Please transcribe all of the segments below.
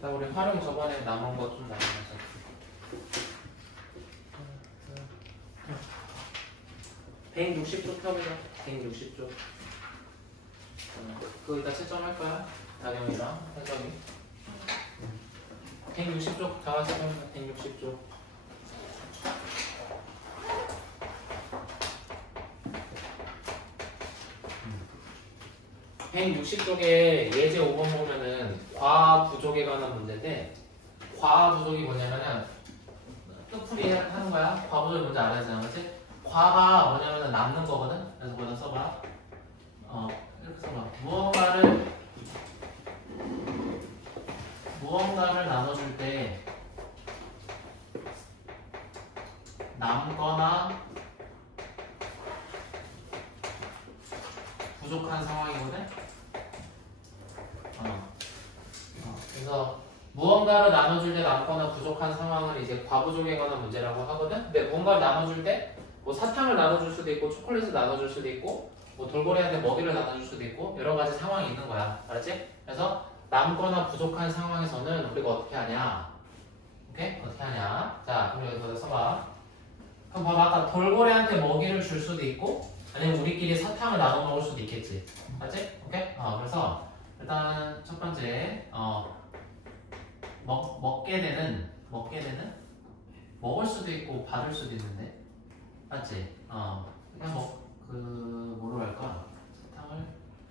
나 우리 활용 저번에 남은 거 좀 남았어. 160쪽 펴보자. 160쪽. 그거 이따 채점할 거야. 다경이랑 해석이. 160쪽 다 채점해. 160쪽. 160쪽에 예제 5번 보면은 과부족에 관한 문제인데, 과부족이 뭐냐면은 뜻풀이 하는 거야. 과부족이 뭔지 알아야 되잖아, 그치? 과가 뭐냐면은 남는 거거든. 그래서 뭐다 써봐. 이렇게 써봐. 무언가를 나눠줄 때 남거나 부족한 상황이거든. 그래서 무언가를 나눠줄 때 남거나 부족한 상황을 이제 과부족에 관한 문제라고 하거든. 근데 무언가를 나눠줄 때 뭐 사탕을 나눠줄 수도 있고 초콜릿을 나눠줄 수도 있고 뭐 돌고래한테 먹이를 나눠줄 수도 있고 여러 가지 상황이 있는 거야. 알았지? 그래서 남거나 부족한 상황에서는 우리가 어떻게 하냐? 오케이? 어떻게 하냐? 자, 그럼 여기서 써봐. 그럼 봐봐. 아까 돌고래한테 먹이를 줄 수도 있고 아니면 우리끼리 사탕을 나눠 먹을 수도 있겠지. 맞지? 오케이? 그래서 일단 첫 번째 먹게 되는 먹을 수도 있고 받을 수도 있는데 맞지? 그냥 뭐로 할까? 사탕을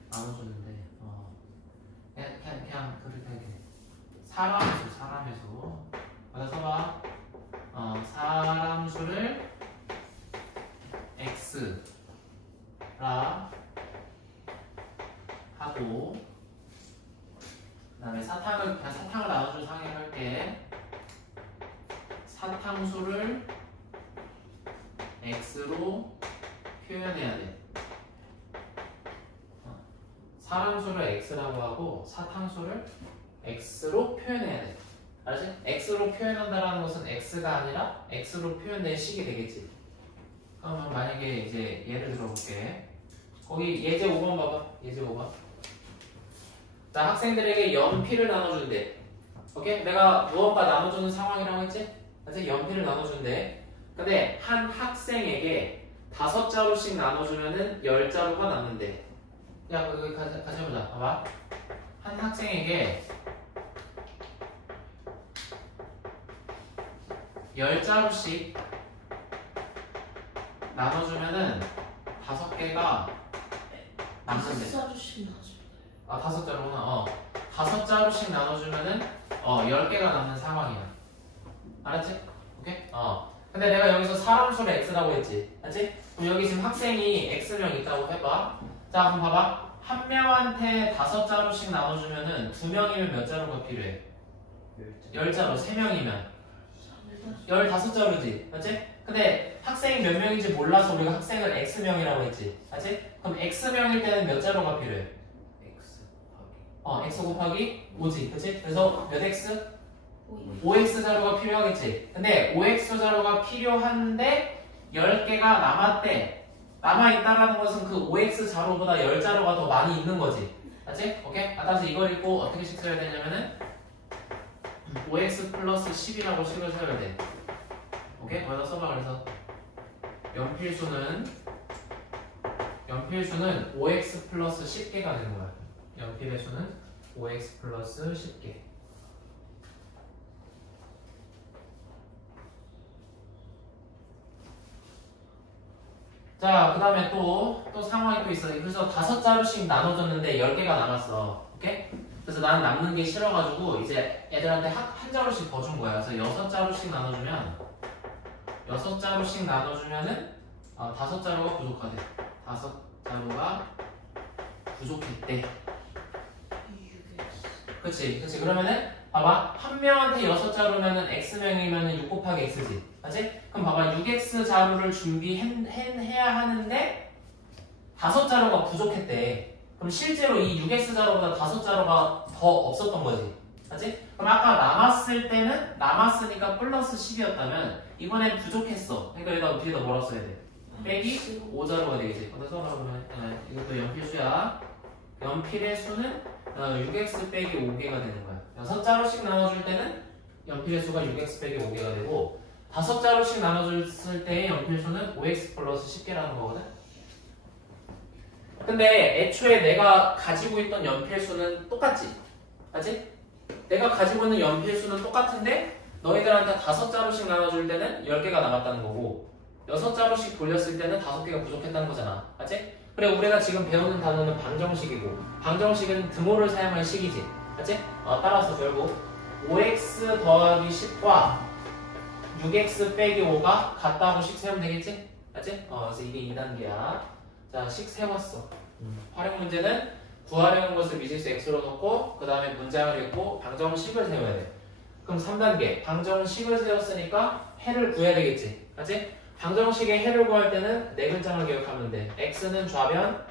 나눠주는데 그냥 그렇게 하게 사람 해수 여기다 써봐. 사람 수를 x라 하고 그 다음에 사탕을 나눠줄 상황을 할게. 사탕수를 x로 표현해야 돼. 사람수를 x라고 하고 사탕수를 x로 표현해야 돼. 알았지? x로 표현한다는 것은 x가 아니라 x로 표현된 식이 되겠지. 그러면 만약에 이제 예를 들어볼게. 거기 예제 5번 봐봐. 예제 5번. 자, 학생들에게 연필을 나눠준대. 오케이? 내가 무언가 나눠주는 상황이라고 했지? 그래서 연필을 나눠준대. 근데 한 학생에게 5자루씩 나눠주면은 10자루가 남는데. 야, 여기 같이 해보자. 봐봐. 한 학생에게 10자루씩 나눠주면은 5개가 남는데. 5자루씩 나눠주면 5자루구나. 5자루씩 나눠주면은 10개가 남는 상황이야. 알았지? 오케이? 근데 내가 여기서 사람 수를 x라고 했지. 알았지? 그럼 여기 지금 학생이 x명 있다고 해봐. 자, 그럼 봐봐. 한 명한테 5자루씩 나눠주면은 2명이면 몇 자루가 필요해? 10자루. 3명이면 15자루지. 맞지? 근데 학생이 몇 명인지 몰라서 우리가 학생을 x명이라고 했지. 맞지? 그럼 x명일 때는 몇 자루가 필요해? x 곱하기 5지. 그치? 그래서 몇 x? 5x 자루가 필요하겠지. 근데 5x 자루가 필요한데 10개가 남았대. 남아있다라는 것은 그 5x 자루보다 10자루가 더 많이 있는 거지. 맞지? 오케이? 따라서 이걸 읽고 어떻게 식 써야 되냐면은 5x 플러스 10이라고 식을 써야 돼. 오케이? 거기다 써봐. 그래서 연필수는 5x 플러스 10개가 되는 거야. 연필의 수는 5x 플러스 10개. 자, 그 다음에 또 상황이 또 있어. 그래서 5자루씩 나눠줬는데 10개가 남았어. 오케이? 그래서 나는 남는 게 싫어가지고 이제 애들한테 한 자루씩 더 준 거야. 그래서 6자루씩 나눠주면은 5자루가 부족하대. 5자루가 부족했대. 그치? 그러면은 봐봐. 한 명한테 6자루면은 x명이면은 6 곱하기 x지. 맞지? 그럼 봐봐. 6x 자루를 준비해야 하는데 5자루가 부족했대. 그럼 실제로 이 6x 자루보다 5자루가 더 없었던 거지. 맞지? 그럼 아까 남았으니까 플러스 10이었다면 이번엔 부족했어. 그러니까 여기다 뒤에다 뭐라고 써야 돼? 빼기 5자루가 되겠지. 그래서 그러면 이것도 연필수야. 연필의 수는 6x 빼기 5개가 되는 거야. 6자루씩 나눠줄 때는 연필의 수가 6x 빼기 5개가 되고 5자루씩 나눠줬을 때의 연필 수는 5x 플러스 10개라는 거거든. 근데 애초에 내가 가지고 있던 연필 수는 똑같지? 맞지? 내가 가지고 있는 연필 수는 똑같은데 너희들한테 5자루씩 나눠줄 때는 10개가 남았다는 거고 6자루씩 돌렸을 때는 5개가 부족했다는 거잖아. 맞지? 그래 우리가 지금 배우는 단어는 방정식이고 방정식은 등호를 사용한 식이지. 맞지? 따라서 결국 5x 더하기 10과 6x 빼기 5가 같다고 식 세우면 되겠지? 맞지? 그래서 이게 2단계야. 자, 식 세웠어. 활용 문제는 구하려는 것을 미지수 x로 놓고 그 다음에 문장을 읽고 방정식을 세워야 돼. 그럼 3단계 방정식을 세웠으니까 해를 구해야 되겠지. 맞지? 방정식의 해를 구할 때는 네 글자만 기억하면 돼. x는 좌변,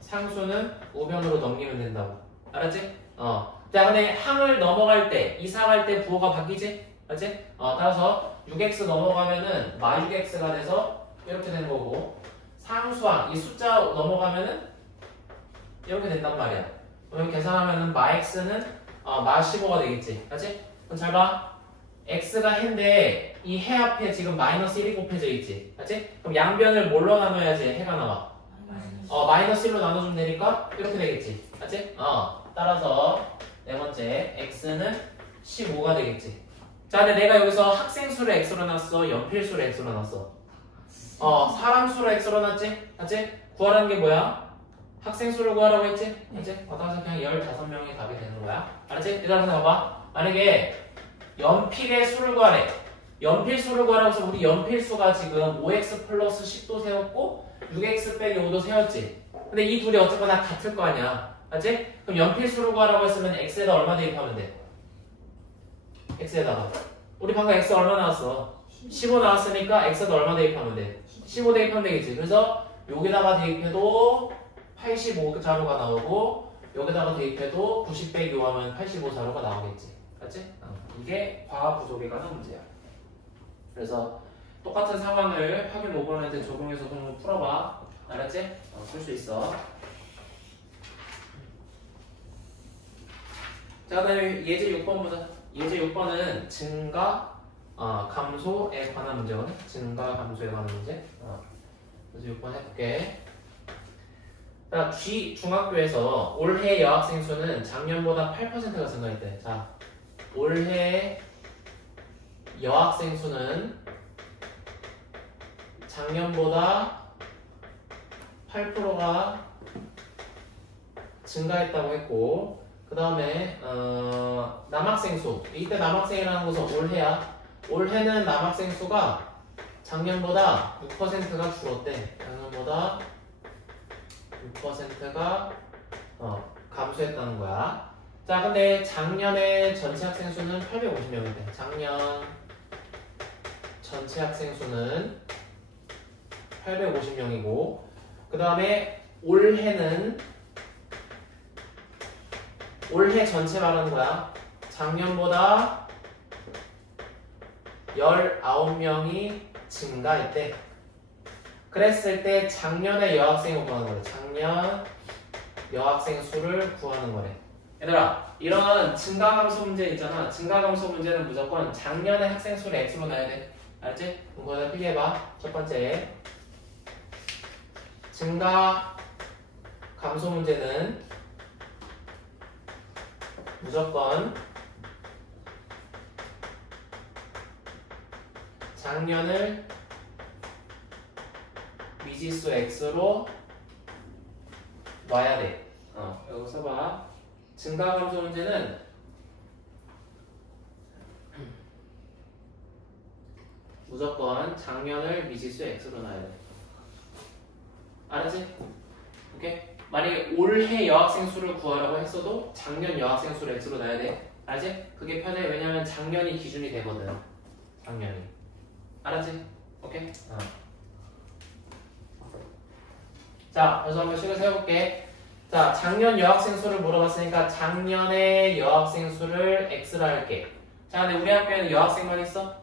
상수는 우변으로 넘기면 된다고. 알았지? 자, 근데 항을 넘어갈 때, 이상할 때 부호가 바뀌지? 맞지? 따라서 6x 넘어가면은 마6x가 돼서 이렇게 되는 거고 상수항, 이 숫자 넘어가면은 이렇게 된단 말이야. 그러면 계산하면은 마x는 마15가 되겠지. 맞지? 그럼 잘 봐. x가 해인데 이 해 앞에 지금 마이너스 1이 곱해져 있지. 맞지? 그럼 양변을 뭘로 나눠야지 해가 나와? 마이너스 1로 나눠주면 되니까 이렇게 되겠지. 맞지? 따라서 네 번째 x는 15가 되겠지. 자, 근데 내가 여기서 학생 수를 x로 놨어? 연필 수를 x로 놨어? 사람 수를 x로 놨지? 맞지? 구하라는 게 뭐야? 학생 수를 구하라고 했지? 맞지? 따라서 그냥 15명이 답이 되는 거야. 알았지? 얘들아, 한번 봐봐. 만약에 연필의 수를 구하래. 연필 수를 구하라고 해서 우리 연필 수가 지금 5x 플러스 10도 세웠고 6x 빼기 5도 세웠지? 근데 이 둘이 어쨌거나 같을 거 아니야. 맞지? 그럼 연필 수를 구하라고 했으면 x에다 얼마 대입하면 돼? x에다가 우리 방금 x 얼마 나왔어? 15 나왔으니까 x에다 얼마 대입하면 돼? 15 대입하면 되겠지. 그래서 여기다가 대입해도 85 자료가 나오고 여기다가 대입해도 90 빼기 5 하면 85 자료가 나오겠지. 맞지? 이게 과학 부족에 관한 문제야. 그래서 똑같은 상황을 확인 5번한테 적용해서 한번 풀어봐. 알았지? 풀 수 있어. 자, 그다음에 예제 6번 보자. 예제 6번은 증가, 감소에 관한 문제거든. 증가, 감소에 관한 문제. 그래서 6번 해볼게. 자, G 중학교에서 올해 여학생 수는 작년보다 8%가 증가했대. 자, 올해 여학생 수는 작년보다 8%가 증가했다고 했고, 그 다음에 남학생 수. 이때 남학생이라는 것은 올해야. 올해는 남학생 수가 작년보다 6%가 줄었대. 작년보다 6%가 감소했다는 거야. 자, 근데 작년에 전체 학생 수는 850명인데 작년 전체 학생 수는 850명이고 그 다음에 올해는 올해 전체 말하는 거야. 작년보다 19명이 증가했대. 그랬을 때 작년의 여학생을 구하는 거래. 작년 여학생 수를 구하는 거래. 얘들아, 이런 증가감소 문제 있잖아. 증가감소 문제는 무조건 작년의 학생 수를 x로 놔야 돼. 알지? 그럼 거기다 필기해봐. 첫 번째 증가 감소 문제는 무조건 작년을 미지수 x로 놔야 돼. 여기 써봐. 증가 감소 문제는 무조건 작년을 미지수 x로 놔야 돼. 알았지? 오케이? 만약에 올해 여학생 수를 구하라고 했어도 작년 여학생 수를 x로 놔야 돼. 알았지? 그게 편해. 왜냐면 작년이 기준이 되거든. 작년이. 알았지? 오케이? 자, 그래서 한번 식을 세워볼게. 자, 작년 여학생 수를 물어봤으니까 작년의 여학생 수를 x로 할게. 자, 근데 우리 학교에는 여학생만 있어?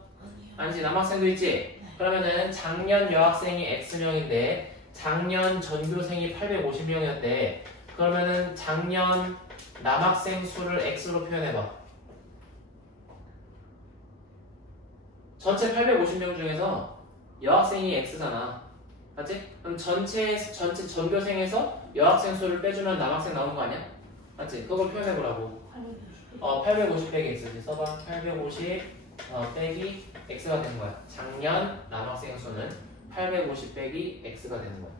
아니지, 남학생도 있지? 그러면은 작년 여학생이 x명인데 작년 전교생이 850명이었대. 그러면은 작년 남학생 수를 x로 표현해봐. 전체 850명 중에서 여학생이 x잖아. 맞지? 그럼 전체 전교생에서 여학생 수를 빼주면 남학생 나오는 거 아니야? 맞지? 그걸 표현해보라고. 850 빼기 x지. 써봐. 850 빼기 x가 되는 거야. 작년 남학생 수는 850 빼기 x가 되는 거야.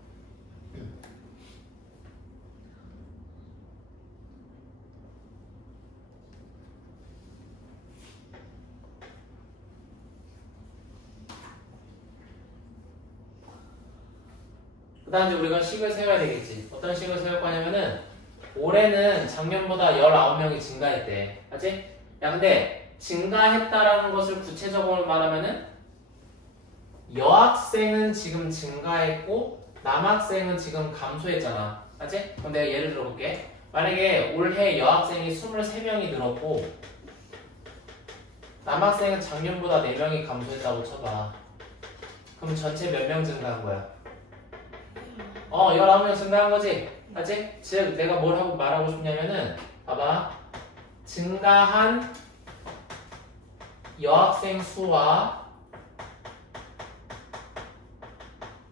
그 다음 이제 우리가 식을 세워야 되겠지. 어떤 식을 세울 거냐면은 올해는 작년보다 19명이 증가했대. 맞지? 야 근데 증가했다라는 것을 구체적으로 말하면은 여학생은 지금 증가했고 남학생은 지금 감소했잖아. 맞지? 그럼 내가 예를 들어볼게. 만약에 올해 여학생이 23명이 늘었고 남학생은 작년보다 4명이 감소했다고 쳐봐. 그럼 전체 몇 명 증가한 거야? 19명 증가한 거지? 맞지? 즉 내가 뭘 하고 말하고 싶냐면은 봐봐. 증가한 여학생 수와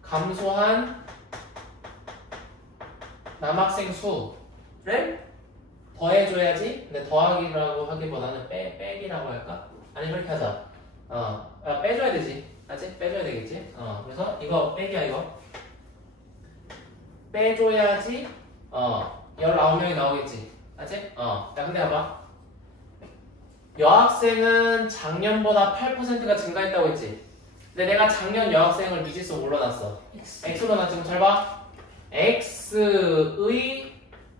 감소한 남학생 수를 더해줘야지. 근데 더하기라고 하기보다는 빼기라고 할까? 아니 이렇게 하자. 빼줘야 되지. 맞지? 빼줘야 되겠지? 그래서 이거 빼기야 이거. 빼줘야지 19명이 나오겠지. 맞지? 야 근데 봐봐. 여학생은 작년보다 8%가 증가했다고 했지. 근데 내가 작년 여학생을 미지수 올려놨어. x로 놨지. 잘 봐. x의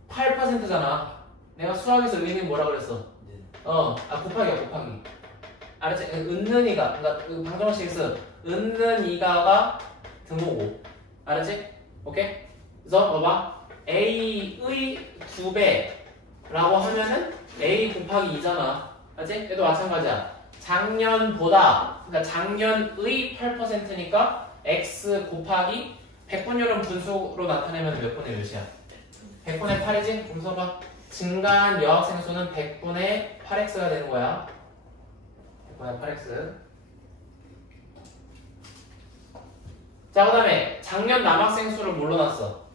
8%잖아. 내가 수학에서 의는 뭐라 그랬어? 곱하기야 곱하기. 알았지? 은는 이가, 그러니까 방정식 x 은는 이가가 등호고. 알았지? 오케이? 그래서 봐봐. a의 2배라고 하면은 a 곱하기 2잖아. 맞지? 얘도 마찬가지야. 작년보다, 그러니까 작년의 8%니까 x 곱하기 100분율은 분수로 나타내면 몇 분의 몇이야? 100분의 8이지? 그럼 써봐. 증가한 여학생 수는 100분의 8x가 되는 거야. 100분의 8x. 자, 그 다음에 작년 남학생 수를 뭘로 놨어?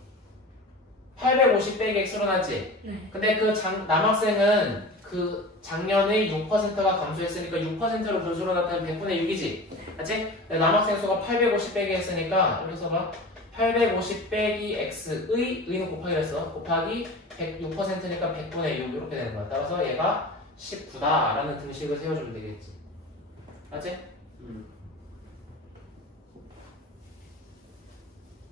850 빼기 x로 놨지? 네. 근데 그 남학생은 그 작년의 6%가 감소했으니까 6%로 분수로 나타내면 100분의 6이지? 맞지? 남학생 수가 850 빼기 x니까 여기서 봐. 850 빼기 x의 의는 곱하기를 했어. 곱하기 6%니까 100분의 6 이렇게 되는 거야. 따라서 얘가 19다 라는 등식을 세워주면 되겠지. 맞지?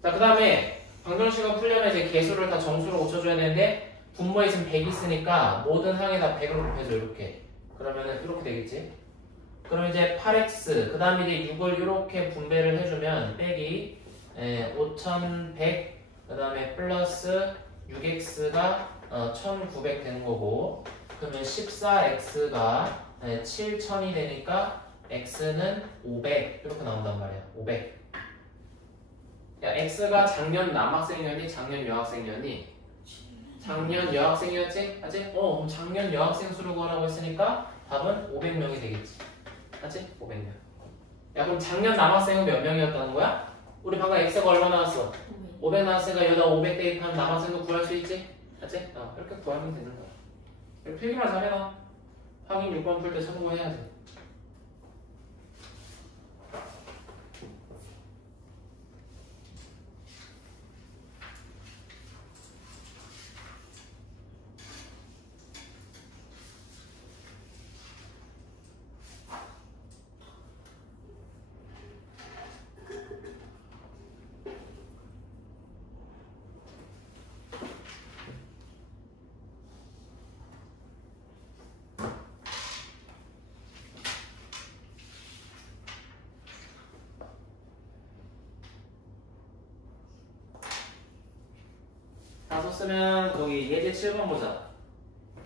자, 그 다음에 방정식을 풀려면 이제 개수를 다 정수로 고쳐줘야 되는데 분모에 있으면 100이 있으니까 모든 항에다 100을 곱해줘. 이렇게. 그러면은 이렇게 되겠지. 그럼 이제 8x 그 다음에 이제 6을 이렇게 분배를 해주면 빼기 5100 그 다음에 플러스 6x가 1900 되는 거고, 그러면 14x가 7000이 되니까 x는 500 이렇게 나온단 말이야. 500. 야, x가 작년 남학생이었니? 작년 여학생이었니? 작년 여학생이었지? 맞지? 그럼 작년 여학생 수를 구하라고 했으니까 답은 500명이 되겠지. 맞지? 500명. 야, 그럼 작년 남학생은 몇 명이었다는 거야? 우리 방금 x가 얼마 나왔어? 500 나왔으니까 여기다 500 대입하면 남학생도 구할 수 있지? 맞지? 이렇게 구하면 되는 거야. 필기만 잘해놔. 확인 6번 풀 때 참고해야지. 다 썼으면 거기 예제 7번 보자.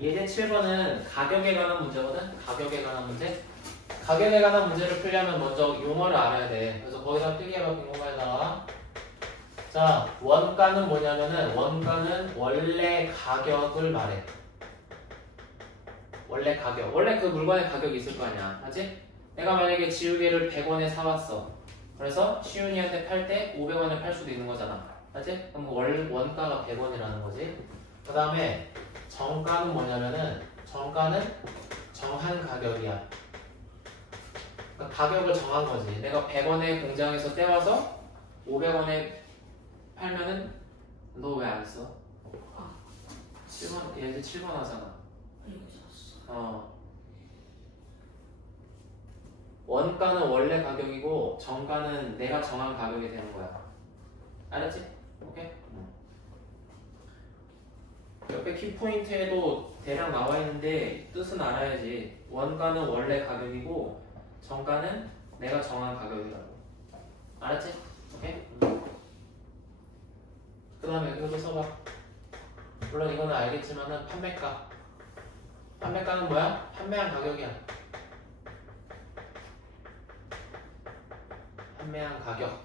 예제 7번은 가격에 관한 문제거든? 가격에 관한 문제? 가격에 관한 문제를 풀려면 먼저 용어를 알아야 돼. 그래서 거기다 필기해봐. 빈공간에다가 자, 원가는 뭐냐면은 원가는 원래 가격을 말해. 원래 가격. 원래 그 물건의 가격이 있을 거 아니야. 맞지? 내가 만약에 지우개를 100원에 사왔어. 그래서 시윤이한테 팔 때 500원에 팔 수도 있는 거잖아. 맞지? 그럼 원가가 100원이라는 거지. 그 다음에 정가는 뭐냐면은 정가는 정한 가격이야. 그러니까 가격을 정한 거지. 내가 100원에 공장에서 떼와서 500원에 팔면은 너 왜 안 써? 7번, 얘 이제 7번 하잖아. 원가는 원래 가격이고 정가는 내가 정한 가격이 되는 거야. 알았지? 오케이? 옆에 키포인트에도 대략 나와 있는데 뜻은 알아야지. 원가는 원래 가격이고 정가는 내가 정한 가격이라고. 알았지? 오케이? 그 다음에 이것도 써봐. 물론 이거는 알겠지만은 판매가. 판매가는 뭐야? 판매한 가격이야. 판매한 가격.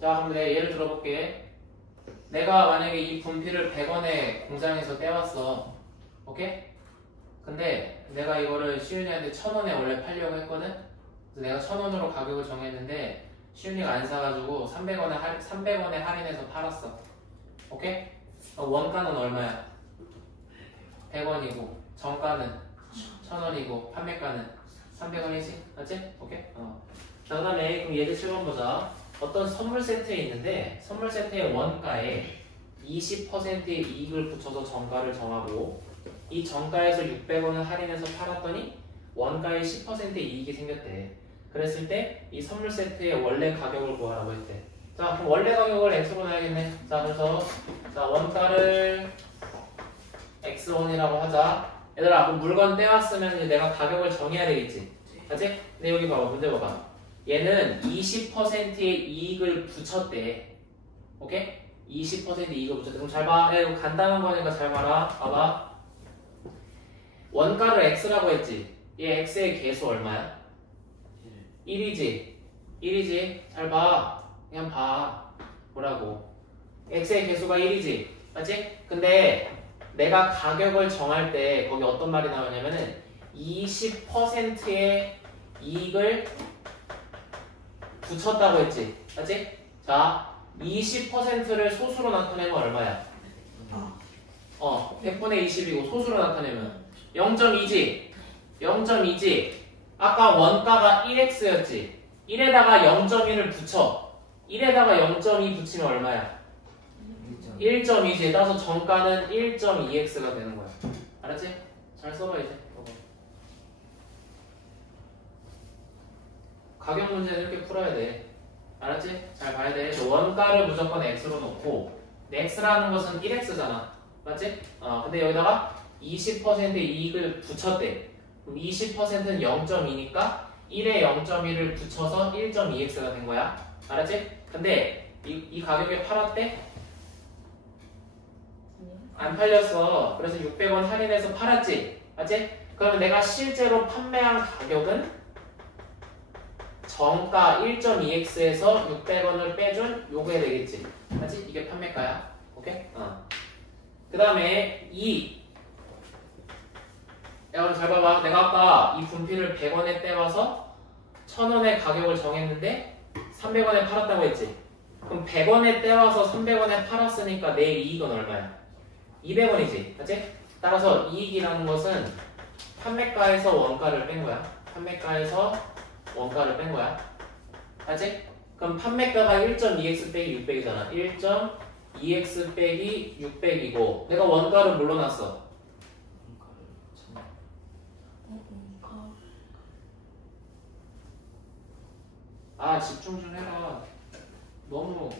자, 그럼 내가 예를 들어볼게. 내가 만약에 이 분필을 100원에 공장에서 떼왔어. 오케이? 근데 내가 이거를 시윤이한테 1000원에 원래 팔려고 했거든? 그래서 내가 1000원으로 가격을 정했는데 시윤이가 안 사가지고 300원에 할인해서 팔았어. 오케이? 원가는 얼마야? 100원이고 정가는 1000원이고 판매가는 300원이지? 맞지? 오케이? 자, 그 다음에 그럼 예제 7번 보자. 어떤 선물 세트에 있는데 선물 세트의 원가에 20%의 이익을 붙여서 정가를 정하고 이 정가에서 600원을 할인해서 팔았더니 원가의 10%의 이익이 생겼대. 그랬을 때 이 선물 세트의 원래 가격을 구하라고 했대. 자, 그럼 원래 가격을 x로 놔야겠네. 자, 그래서 자 원가를 x1이라고 하자. 얘들아, 그럼 물건 떼왔으면 이제 내가 가격을 정해야 되겠지. 맞지? 근데 여기 봐봐, 문제 봐봐. 얘는 20%의 이익을 붙였대. 오케이? 20% 이익을 붙였대. 그럼 잘 봐. 이거 간단한 거니까 잘 봐라. 봐봐. 원가를 x라고 했지. 얘 x의 개수 얼마야? 1이지. 1이지. 잘 봐. 그냥 봐. 뭐라고. x의 개수가 1이지. 맞지? 근데 내가 가격을 정할 때 거기 어떤 말이 나오냐면은 20%의 이익을 붙였다고 했지. 맞지? 자, 20%를 소수로 나타내면 얼마야? 100분의 20이고 소수로 나타내면 0.2지. 0.2지. 아까 원가가 1x였지. 1에다가 0.1을 붙여. 1에다가 0.2 붙이면 얼마야? 1.2지. 따라서 정가는 1.2x가 되는 거야. 알았지? 잘 써봐 이제. 가격 문제는 이렇게 풀어야 돼. 알았지? 잘 봐야 돼. 원가를 무조건 x로 놓고 x라는 것은 1x잖아. 맞지? 근데 여기다가 20%의 이익을 붙였대. 그럼 20%는 0.2니까 1에 0.1을 붙여서 1.2x가 된 거야. 알았지? 근데 이 가격에 팔았대? 안 팔렸어. 그래서 600원 할인해서 팔았지. 맞지? 그러면 내가 실제로 판매한 가격은 정가 1.2x에서 600원을 빼준 요게 되겠지. 맞지? 이게 판매가야. 오케이? 그 다음에 야, 오늘 잘 봐봐. 내가 아까 이 분필을 100원에 떼와서 1000원의 가격을 정했는데 300원에 팔았다고 했지. 그럼 100원에 떼와서 300원에 팔았으니까 내 이익은 얼마야? 200원이지. 맞지? 따라서 이익이라는 것은 판매가에서 원가를 뺀 거야. 판매가에서 원가를 뺀 거야. 알지? 그럼 판매가가 1.2x 빼기 600이잖아. 1.2x 빼기 600이고 내가 원가를 뭘로 놨어? 집중 좀 해라. 너무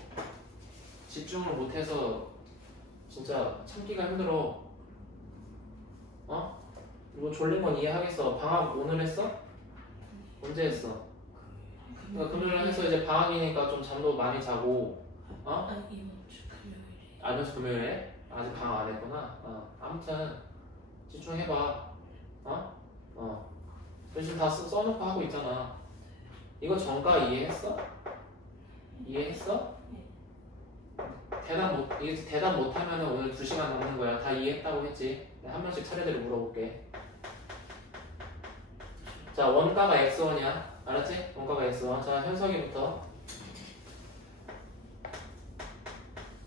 집중을 못해서 진짜 참기가 힘들어. 이거 졸린 건 이해하겠어. 방학 오늘 했어? 언제 했어? 그러니까 금요일 해서 이제 방학이니까 좀 잠도 많이 자고. 아니었어 금요일에? 아직 강화 안 했구나. 아무튼 집중해봐. 너 지금 다 써놓고 하고 있잖아. 이거 정가 이해했어? 이해했어? 대답 못하면 오늘 2시간 넘는 거야. 다 이해했다고 했지? 한 번씩 차례대로 물어볼게. 자, 원가가 x1이야. 알았지? 원가가 x1. 자, 현석이부터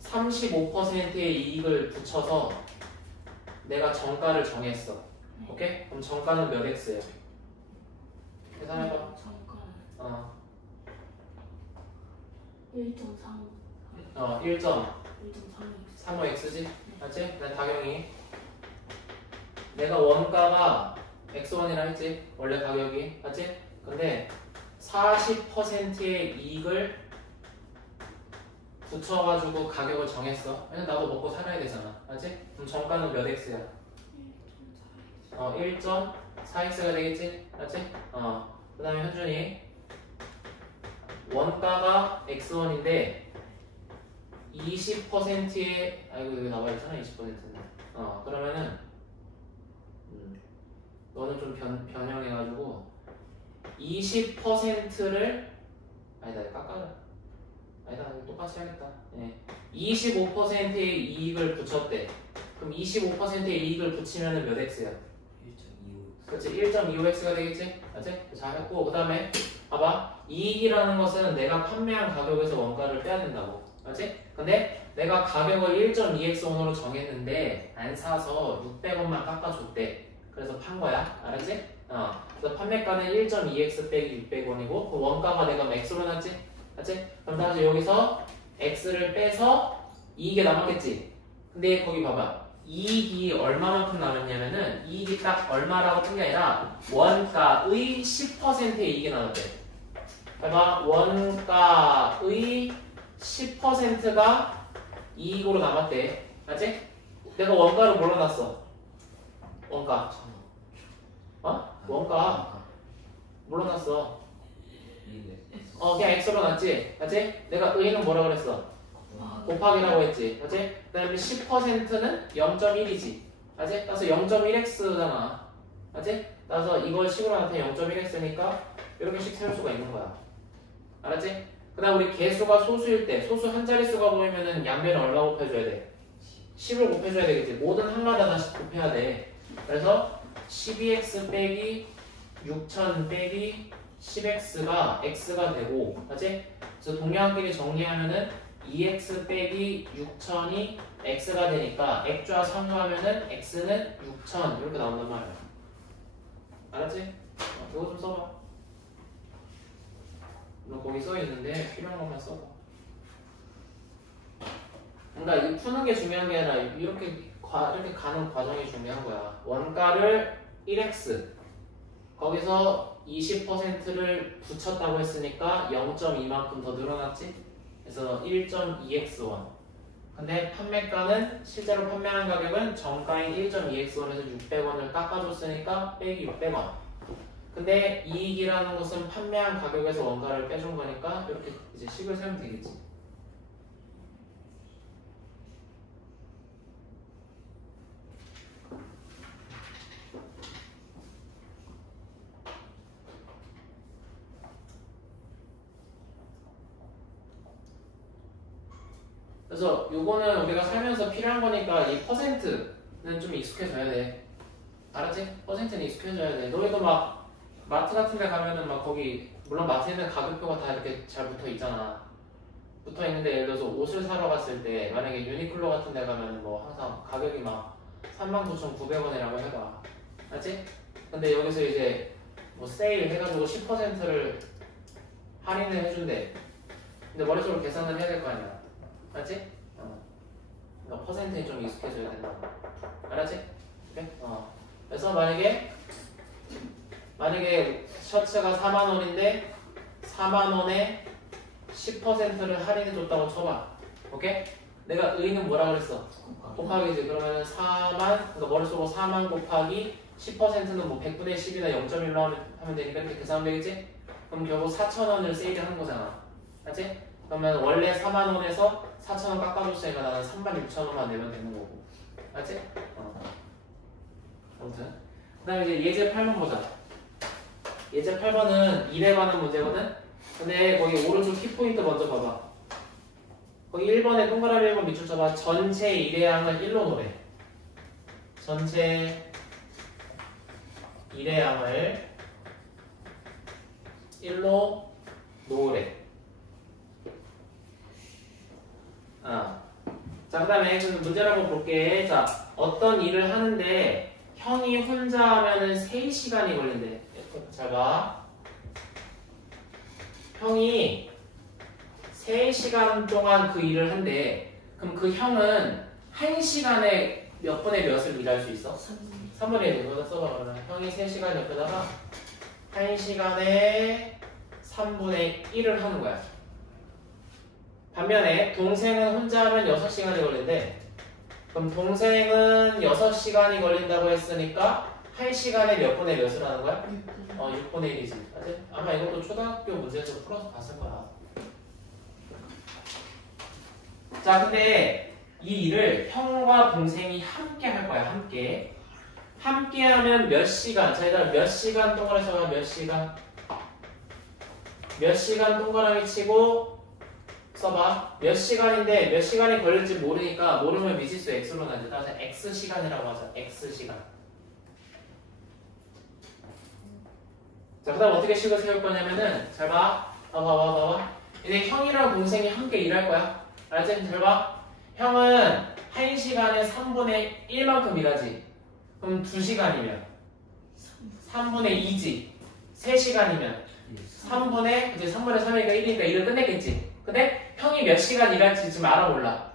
35%의 이익을 붙여서 내가 정가를 정했어. 오케이? 그럼 정가는 몇 x야? 계산해봐. 정가는 1.3 1.35x지? 맞지? 난 다경이 내가 원가가 x1이라 했지? 원래 가격이 맞지? 근데 40%의 이익을 붙여가지고 가격을 정했어. 왜냐면 나도 먹고 살아야 되잖아. 맞지? 그럼 정가는 몇 x야? 1.4x가 되겠지? 맞지? 그 다음에 현준이 원가가 x1인데 20%의 아이고 여기 나와 있잖아. 20%는 그러면은 너는 좀 변형해가지고 20%를 아니다 깎아라. 아니다 똑같이 하겠다. 25%의 이익을 붙였대. 그럼 25%의 이익을 붙이면은 몇 x야? 1.25x. 그렇지 1.25x가 되겠지? 맞지? 잘했고 그 다음에 봐봐 이익이라는 것은 내가 판매한 가격에서 원가를 빼야 된다고 맞지? 근데 내가 가격을 1.2x 원으로 정했는데 안 사서 600원만 깎아줬대. 그래서 판 거야 알았지? 그래서 판매가는 1.2x 빼기 600원이고 그 원가가 내가 x로 놨지? 맞지? 그럼 다시 여기서 x를 빼서 이익이 남았겠지? 근데 거기 봐봐 이익이 얼마만큼 남았냐면은 이익이 딱 얼마라고 뜬 게 아니라 원가의 10%의 이익이 남았대. 봐봐 원가의 10%가 이익으로 남았대. 맞지? 내가 원가를 뭘로 놨어? 원가 원가 뭘로 놨어? 그냥 x로 놨지? 맞지? 내가 의는 뭐라 그랬어? 곱하기라고 했지. 맞지? 그 다음에 10%는 0.1이지. 맞지? 따라서 0.1x잖아. 맞지? 따라서 이걸 식으로 나타내 0.1x니까 이렇게씩 세울 수가 있는 거야. 알았지? 그 다음 우리 개수가 소수일 때 소수 한 자릿수가 보이면은 양변을 얼마 곱해줘야 돼? 10을 곱해줘야 되겠지. 모든 한마다 다시 곱해야 돼. 그래서 12x 빼기 6000 빼기 10x가 x가 되고 맞지? 그래서 동량끼리 정리하면은 2x 빼기 6000이 x가 되니까 액좌 상수하면은 x는 6000 이렇게 나온단 말이야. 알았지? 이거 좀 써봐. 너 거기 써 있는데 필요한 것만 써봐. 그러니까 이 푸는 게 중요한 게 아니라 이렇게 가는 과정이 중요한 거야. 원가를 1x 거기서 20%를 붙였다고 했으니까 0.2만큼 더 늘어났지? 그래서 1.2x1 근데 판매가는 실제로 판매하는 가격은 정가인 1.2x1에서 600원을 깎아줬으니까 빼기 600원 근데 이익이라는 것은 판매한 가격에서 원가를 빼준 거니까 이렇게 이제 식을 세우면 되겠지. 그래서 요거는 우리가 살면서 필요한 거니까 이 퍼센트는 좀 익숙해져야 돼. 알았지? 퍼센트는 익숙해져야 돼. 너희도 막 마트 같은 데 가면은 막 거기 물론 마트에는 가격표가 다 이렇게 잘 붙어 있잖아. 붙어 있는데 예를 들어서 옷을 사러 갔을 때 만약에 유니클로 같은 데 가면은 뭐 항상 가격이 막 39,900원이라고 해봐. 알지? 근데 여기서 이제 뭐 세일 해가지고 10%를 할인을 해준대. 근데 머릿속으로 계산을 해야 될 거 아니야. 알지? 그러니까 퍼센트에 좀 익숙해져야 된다고. 알았지? 그래? 그래서 만약에 셔츠가 40,000원인데 40,000원에 10%를 할인해줬다고 쳐봐. 오케이? 내가 의는 뭐라 그랬어? 곱하기지. 그러면은 4만, 그러니까 머릿속으로 4만 곱하기 10%는 뭐 100분의 10이나 0.1로 하면 되니까 이렇게 계산하면 되겠지? 그럼 결국 4,000원을 세일을 하는 거잖아. 알지? 그러면 원래 40,000원에서 4,000원 깎아줬으니까 나는 36,000원만 내면 되는 거고. 맞지? 아무튼 그 다음에 이제 예제 8번 보자. 예제 8번은 일에 관한 문제거든? 근데 거기 오른쪽 키포인트 먼저 봐봐. 거기 1번에 동그라미 1번 밑줄 쳐봐. 전체 일의 양을 1로 놓으래. 전체 일의 양을 1로 놓으래. 자, 그 다음에 문제를 한번 볼게. 자, 어떤 일을 하는데 형이 혼자 하면은 3시간이 걸린대. 잘 봐. 형이 3시간 동안 그 일을 한대. 그럼 그 형은 1시간에 몇 분의 몇을 일할 수 있어? 3분의 1. 이거 써봐. 그러면 형이 3시간 옆에다가 1시간에 3분의 1을 하는 거야. 반면에 동생은 혼자 하면 6시간이 걸린대. 그럼 동생은 6시간이 걸린다고 했으니까 1시간에 몇 분의 몇을 하는 거야? 6분의 1이지. 맞지? 아마 이것도 초등학교 문제에서 풀어서 봤을 거야. 자, 근데 이 일을 형과 동생이 함께 할 거야. 함께. 함께 하면 몇 시간? 자, 일단 몇 시간 동그라미 쳐봐. 몇 시간? 몇 시간 동그라미 치고 써봐. 몇 시간인데 몇 시간이 걸릴지 모르니까 모르면 미지수 x로 나지. 따라서 x 시간이라고 하자. x 시간. 자, 그 다음 어떻게 식을 세울 거냐면은 잘 봐. 봐봐. 이제 형이랑 동생이 함께 일할 거야. 알았지? 잘 봐. 형은 1시간에 3분의 1만큼 일하지. 그럼 2시간이면 3분의 2지. 3시간이면 3분의 3이니까 1이니까 일을 끝냈겠지. 근데 형이 몇 시간 일할지 지금 알아 몰라?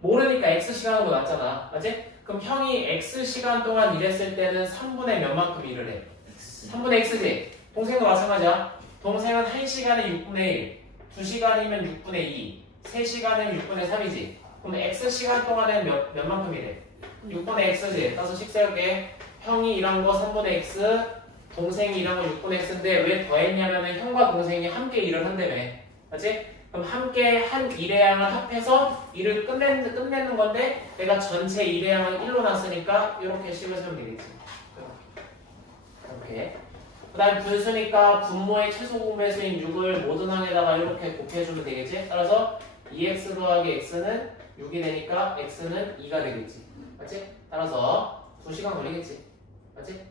모르니까 X시간으로 났잖아. 맞지? 그럼 형이 X시간 동안 일했을 때는 3분의 몇만큼 일을 해? 3분의 X지? 동생도 마찬가지야. 동생은 1시간에 6분의 1, 2시간이면 6분의 2, 3시간이면 6분의 3이지. 그럼 X시간 동안에 몇만큼 일해? 6분의 X지? 따라서 식 세울게. 형이 일한 거 3분의 X, 동생이 일한 거 6분의 X인데 왜 더했냐면은 형과 동생이 함께 일을 한다며. 맞지? 그럼 함께 한 일의 양을 합해서 일을 끝내는 건데 내가 전체 일의 양을 1로 놨으니까 이렇게 식을 세우면 되겠지. 이렇게. 그 다음에 분수니까 분모의 최소 공배수인 6을 모든 항에다가 이렇게 곱해주면 되겠지. 따라서 2x 더하기 x는 6이 되니까 x는 2가 되겠지. 맞지? 따라서 2시간 걸리겠지. 맞지?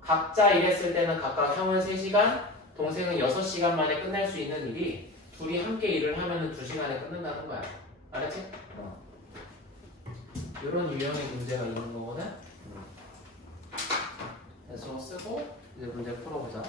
각자 일했을 때는 각각 형은 3시간, 동생은 6시간 만에 끝낼 수 있는 일이 둘이 함께 일을 하면 2시간에 끝낸다는 거야. 알았지? 이런 유형의 문제가 있는 거거든? 그래서 쓰고 이제 문제 풀어보자.